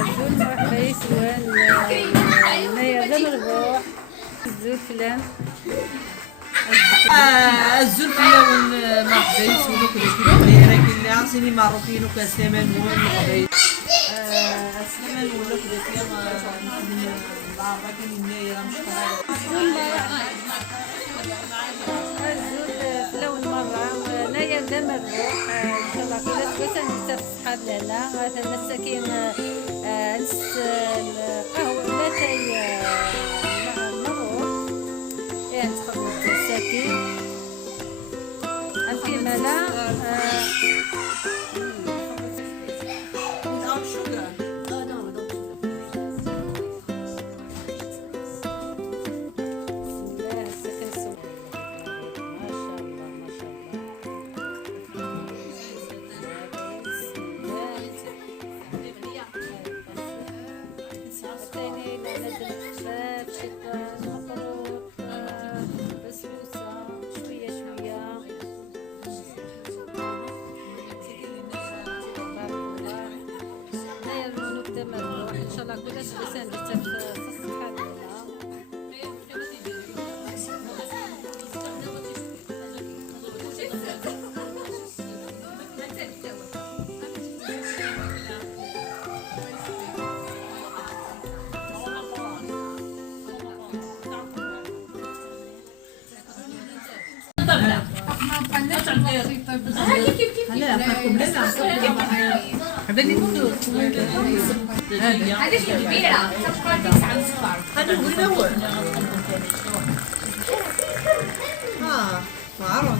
الزول مرحبا يسوان هنايا ذا الربوع الزول فلان الزول فيا مرحبا يسولو كذا كبيرة كلي عاصيني معروفين وكاسلمان مهم قبيل السلمان ولا كذا فيا العربة كان هنايا راه مش الزول فلان مرة هنايا ذا الربوع إن شاء الله كل بس نكتب صحاب لنا مثلا الساكن نس القهوة لاتاي نروح يعني تخدم الساكن في ملا هذه كبيرة تبقى 9 صفار. هذا هو الأول معروف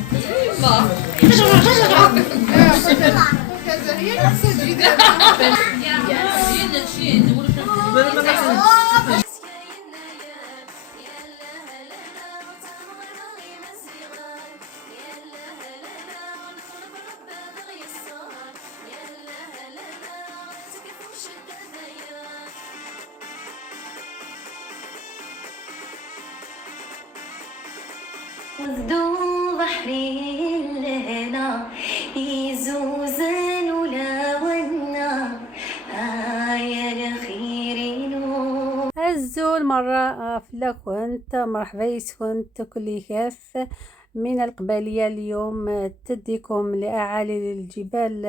وذدو بحري الليلة يزوزن ولا ونا يا الخيرينو الزول مرة فلا كنت مرحبا يسكنت كل كاف من القبالية اليوم تديكم لأعالي الجبال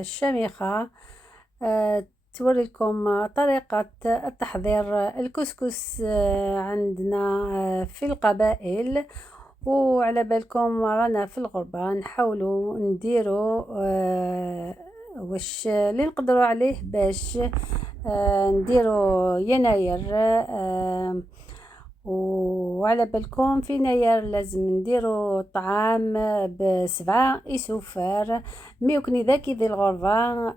الشامخة توريكم طريقة التحضير الكسكس عندنا في القبائل، وعلى بالكم رانا في الغربة نحاولوا نديروا واش اللي نقدروا عليه باش نديروا يناير وعلى بالكم في يناير لازم نديروا طعام بسبعة إسوفار ميوكني ذاكي ذي الغربة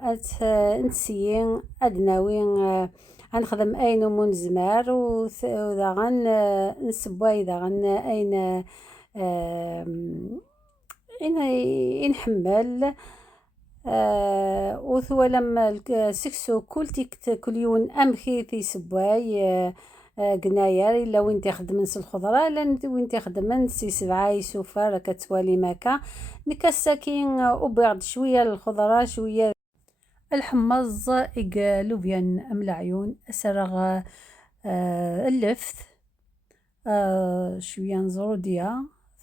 نتسيين أدناوين غنخدم أين منزمار وإذا غن نسبوا إذا غن أين نحمل وثو لما سكسو كل تيكت كل يوم أمخي في سبواي قناير إلا وين تخدم نس الخضرة إلا وين تخدم نسي 7 يسوفا راك توالي ماكا نكساكين وبعد شوية الخضرة شوية الحمص لوبيان أملا عيون أسرغ اللفت شوية نزرودية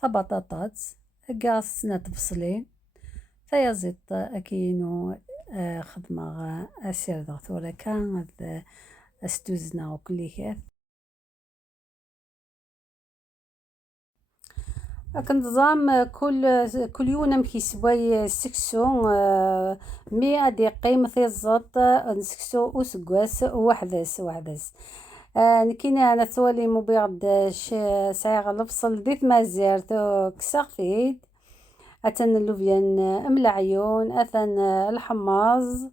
بطاطات قاص نتفصلين فيزيط أكينو خدمة أسير دغثورة كان أستوزنا وكل كيف كنظام كل يوم نمشي سواي سكسو 100 دقيقة مثل الزط نسكسو وسكواس وحدس نكينا انا توالي مبيض سايغ الفصل ديت مازير تو كساغفيد اتن اللوفيان املا عيون اثن الحماز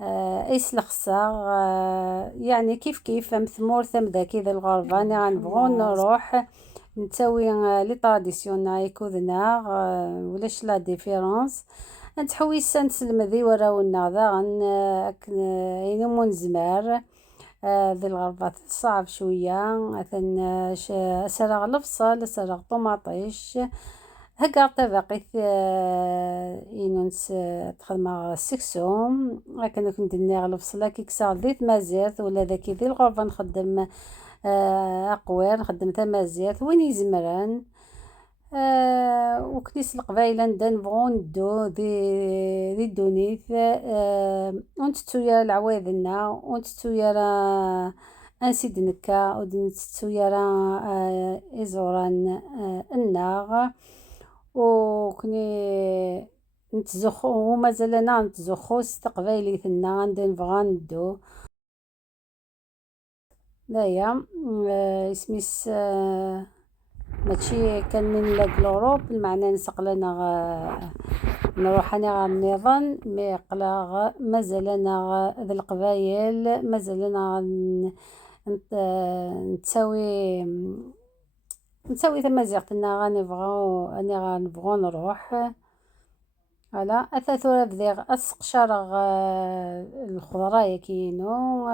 ايس الخصاغ يعني كيف مثمور ثم ذاكي ذا الغربة انا غنبغو نروح نتسوي لي طراديسيون يكوذنا ولاش لا ديفيرونس نتحوي سنسلم ذي وراونا ذا غن ينمو نزمار ذي الغربة صعب شوية مثلا سرغ الفصل سرغ طماطيش هكا طبقي إنونس تخدم السكسوم هكا كنت ندير البصلة كي كسر زيت مازيت ولا ذاك ذي الغرفة نخدم أقوال نخدم تمازيت وين يزمران وكنيس القبايله نبدا نبغو ندو ذي الدونيث ونتتو يا العواذنا ونتتو يا انسيد نكا ونتتو يا ازوران الناغ وكني نتزخو ومازالنا نتزخو استقبايليتنا ندير نبغى ندو دايا اسميس ماشي كان من لوروب المعنى نسقلنا نروح انا غير النظام مي قلا مازالنا ذا القبايل مازالنا نتساوي تمازيغتنا غنبغاو انا غنبغو نروح على اثاثو بذيغ اسقشار الخضراء كينو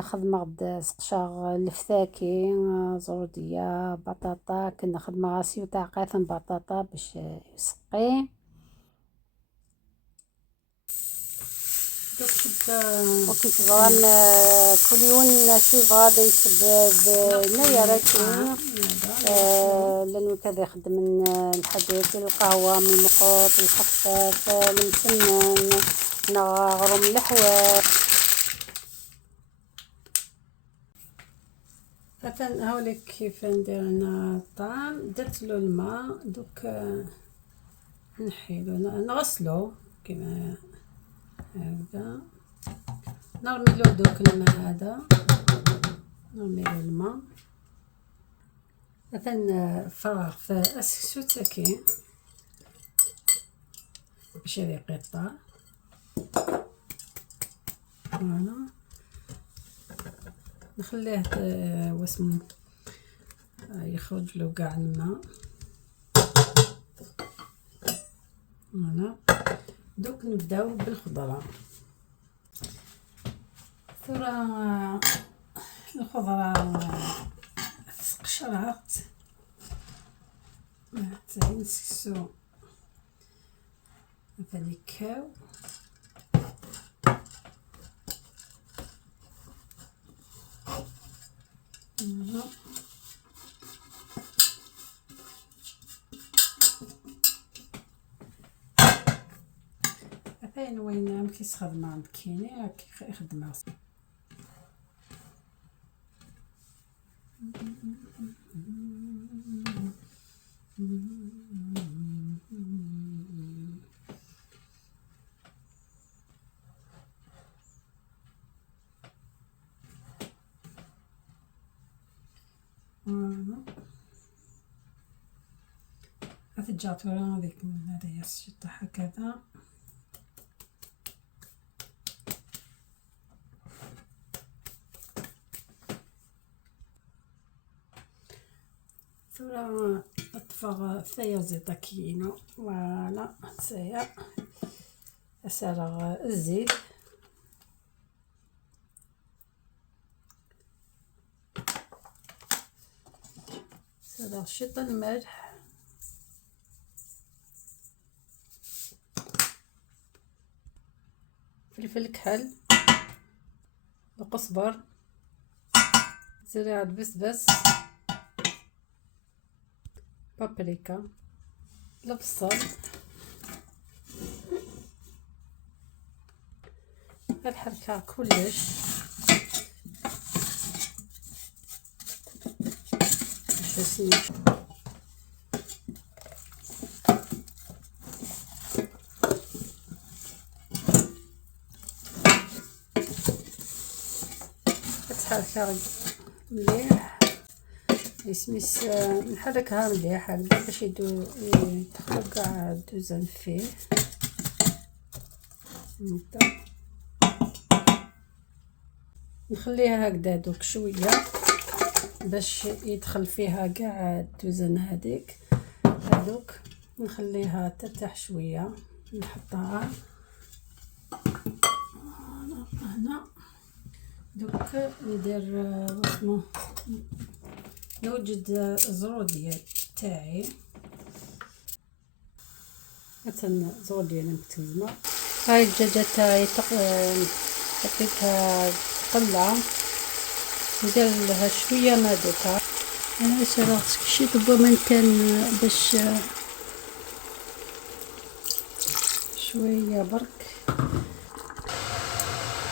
خدمة غد سقشاغ الفثاكي زرودية بطاطا كنا خدمة غاسيو تاع قاثن بطاطا باش يسقي وكنت بغان كل يوم نشوف غادا يسب نيا راكي لانو كذا يخدم من الحاجات القهوة من المقوط الخفاف المسنن نغرم الحواء مثلا هاوليك كيف ندير انا الطعام درت له الماء دوك نحيلو نغسلو كيما هكذا نرمي له دوك الماء هذا نرمي له الماء مثلا فراغ في السكسو تاكي باش يقطع فوالا نخليه واسمو يخرج له قاع الماء فوالا دوك نبداو بالخضره ثورة الخضره تقشرات تاعي نسكسو مثلا كاو فين وين كيس خدمة عند كيني كي يخدمها هذه الجاتورة هذيك من هذه الشطة هكذا ثورة اطفغ ثايا زيتا كينو فوالا ثايا اسرغ الزيت سرغ شط الملح فلفل كحل وقزبر زريعة بسبس بابريكا البصل الحركة كلش باش تحركها مليح يسميس نحركها مليح هكذا باش تخرج قاع الدوزن فيه نخليها هكذا دوك شويه باش يدخل فيها قاع الدوزن هذيك هذوك نخليها ترتاح شويه نحطها هنا دوك ندير واسمو نوجد الزروديه تاعي مثلا زور ديالي مكتزمة. هاي الدجاجة تاعي حطيتها تقلع، ندير لها شوية مادوكا. انا سرغت كشي ربما كان باش شوية برك.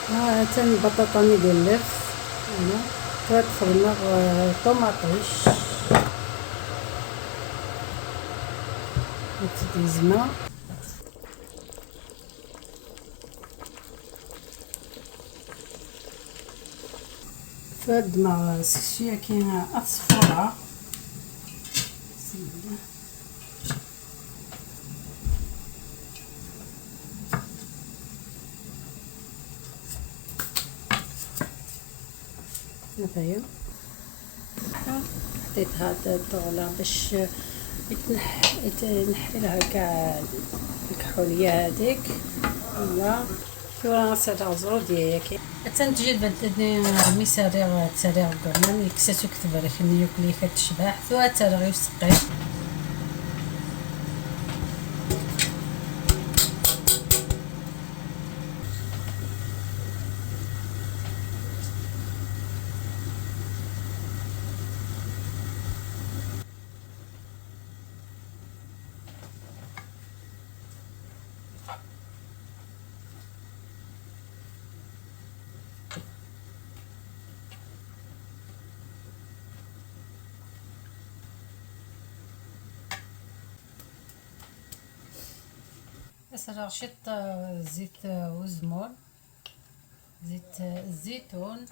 ها تاني البطاطا ندير اللف هنا كتدخل الماء طوماطيش وتديزما فهاد ما سكسية كاينة أصفرة هذايا حطيتها تغلى باش يتنحي لها كاع الكحولية هذيك. فوالا ثورة غنسرع زرو ديالي تنجي بدني ميساريغ تساريغ كمان يكساتو كتب على خني ياكلي كتشبح ثورة تارغي وسقي. سرع شط زيت وزمون، زيت الزيتون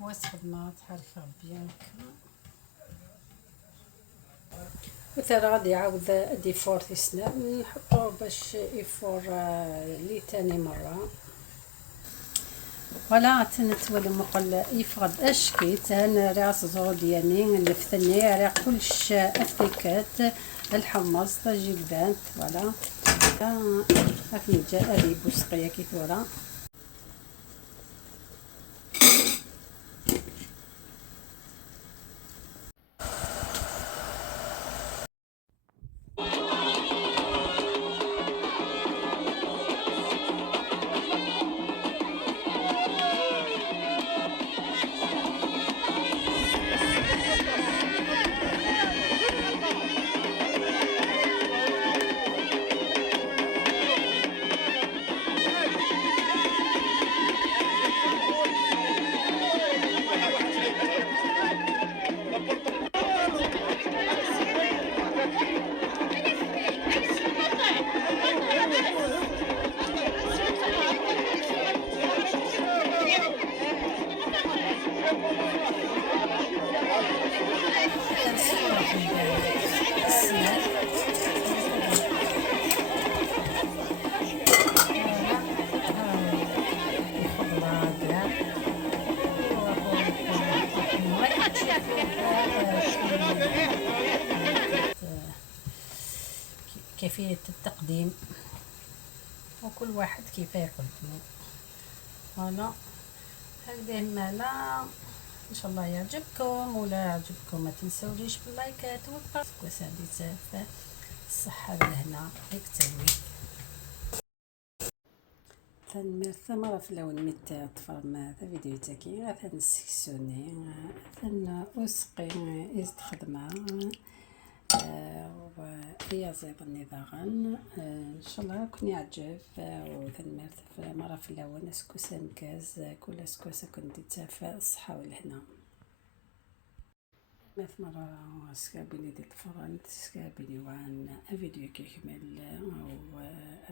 واسخدمة تحركها بيان مثلا غادي يعاود ديفور تيسنان نحطو باش يفور لي تاني مرة. فوالا تنتولي مقل يفقد اشكيت هنا راس زرو ديالي نلفتني راه كلش افكات الحمص تجي البنت. فوالا هاكي جا اريب وسقيا كي ثورة كيفية التقديم وكل واحد كيف يقدمه. فوالا هكذا مالا ان شاء الله يعجبكم، ولا يعجبكم ما تنسوليش باللايكات والبارطاج. الصحة بالهنا ديك التلويث ثمرة في اللون ميت طفر ما هذا فيديو تاكي غاثا نسكسوني غاثا وسقي إزد خدمة وهي زيد النظام ان شاء الله كون يعجب وثنمرت في مرة في اللون اسكوسا مكاز كل اسكوسا كنت تافا الصحة والهنا. مثل مرة سكابيني ديال الفرن سكابيني وعن فيديو كيكمل او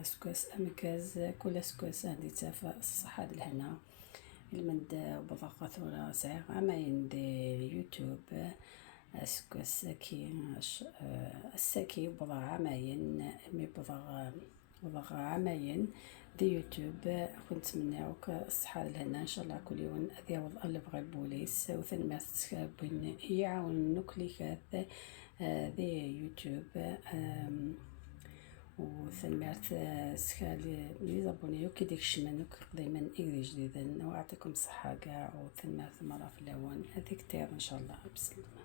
اسكوس امكاز كل اسكوس عندي تافا الصحة والهنا. المند بضاقة ثورة ساعة عامين دي يوتيوب اسكوس الساكي بضع عامين مي بضع عامين دي يوتيوب. كنت نتمناوك الصحة لهنا ان شاء الله كل يوم اذياو اللي بغى البوليس وثنمات بين يعاون نكليكات دي يوتيوب وثنمات سكالي لي زابونيو كي ديك الشمانوك دايما اكدي جديدا ويعطيكم الصحة كاع وثنمات مرة في اللون هذيك تير ان شاء الله بسلامة.